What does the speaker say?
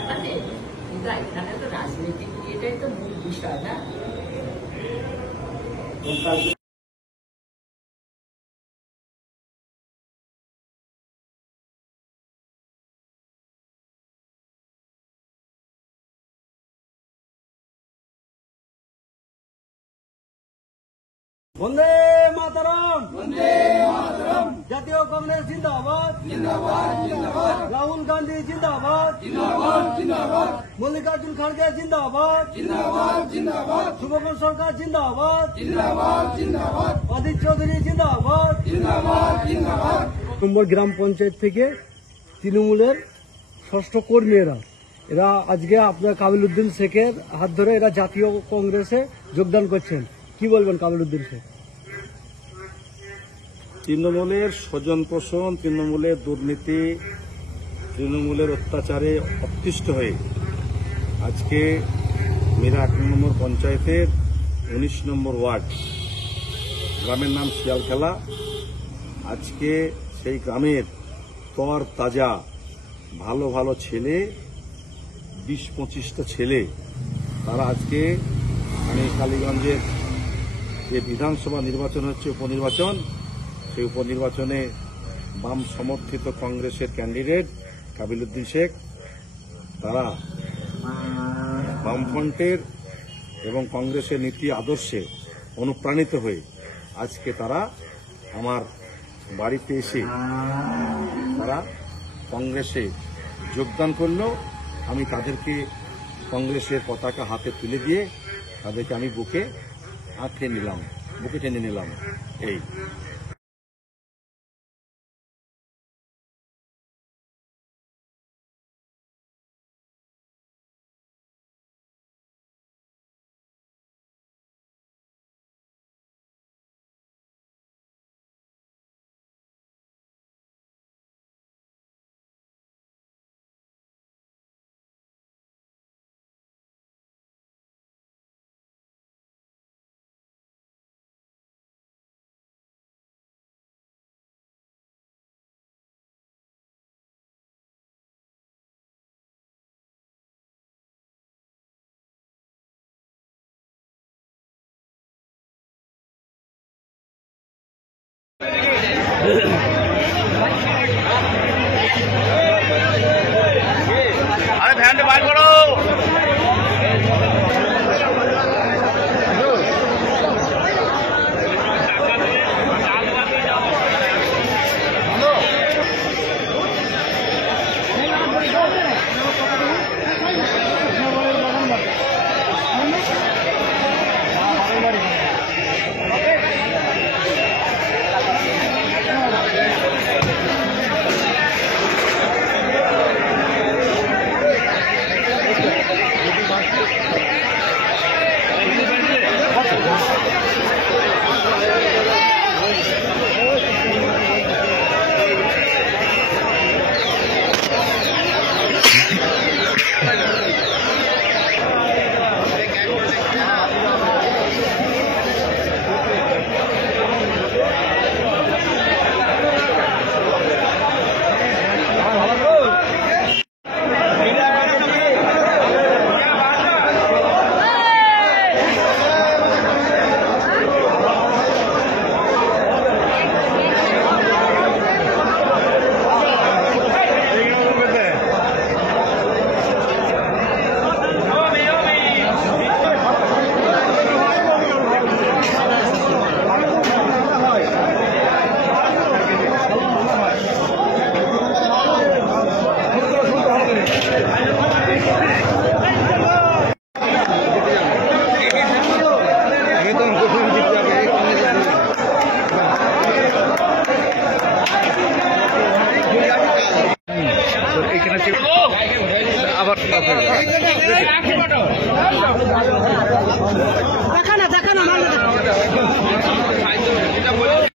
ব্যাপার নেই, কিন্তু এখানে তো রাজনীতিক এটাই তো মূল বিষয় না। বন্দে মাতরম, বন্দে মাতরম। জাতীয় কংগ্রেস জিন্দাবাদ, জিন্দাবাদ জিন্দাবাদ। রাহুল গান্ধী জিন্দাবাদ, জিন্দাবাদ জিন্দাবাদ। মল্লিকার্জুন খড়গে জিন্দাবাদ, জিন্দাবাদ জিন্দাবাদ। শুভঙ্কর সরকার জিন্দাবাদ, জিন্দাবাদ জিন্দাবাদ। অধীর চৌধুরী জিন্দাবাদ, জিন্দাবাদ জিন্দাবাদ। নম্বর গ্রাম পঞ্চায়েত থেকে তৃণমূলের ষষ্ঠ কর্মী এরা আজকে আপনার কাবিল উদ্দিন শেখের হাত ধরে এরা জাতীয় কংগ্রেসে যোগদান করছেন। কি বলবেন কাবিল উদ্দিন শেখ? তৃণমূলের স্বজন পোষণ, তৃণমূলের দুর্নীতি, তৃণমূলের অত্যাচারে অতিষ্ঠ হয়ে আজকে মেরা ১ নম্বর পঞ্চায়েতের ১৯ নম্বর ওয়ার্ড, গ্রামের নাম শিয়ালখেলা। আজকে সেই গ্রামের তর তাজা ভালো ভালো ছেলে, ২০-২৫টা ছেলে, তারা আজকে আমি কালীগঞ্জের যে বিধানসভা নির্বাচন হচ্ছে উপনির্বাচন, সেই উপনির্বাচনে বাম সমর্থিত কংগ্রেসের ক্যান্ডিডেট কাবিল উদ্দিন শেখ, তারা বামফ্রন্টের এবং কংগ্রেসের নীতি আদর্শে অনুপ্রাণিত হয়ে আজকে তারা আমার বাড়িতে এসে তারা কংগ্রেসে যোগদান করল। আমি তাদেরকে কংগ্রেসের পতাকা হাতে তুলে দিয়ে তাদেরকে আমি বুকে টেনে নিলাম। এই আরে ভ্যানটা বার করো। দেখা না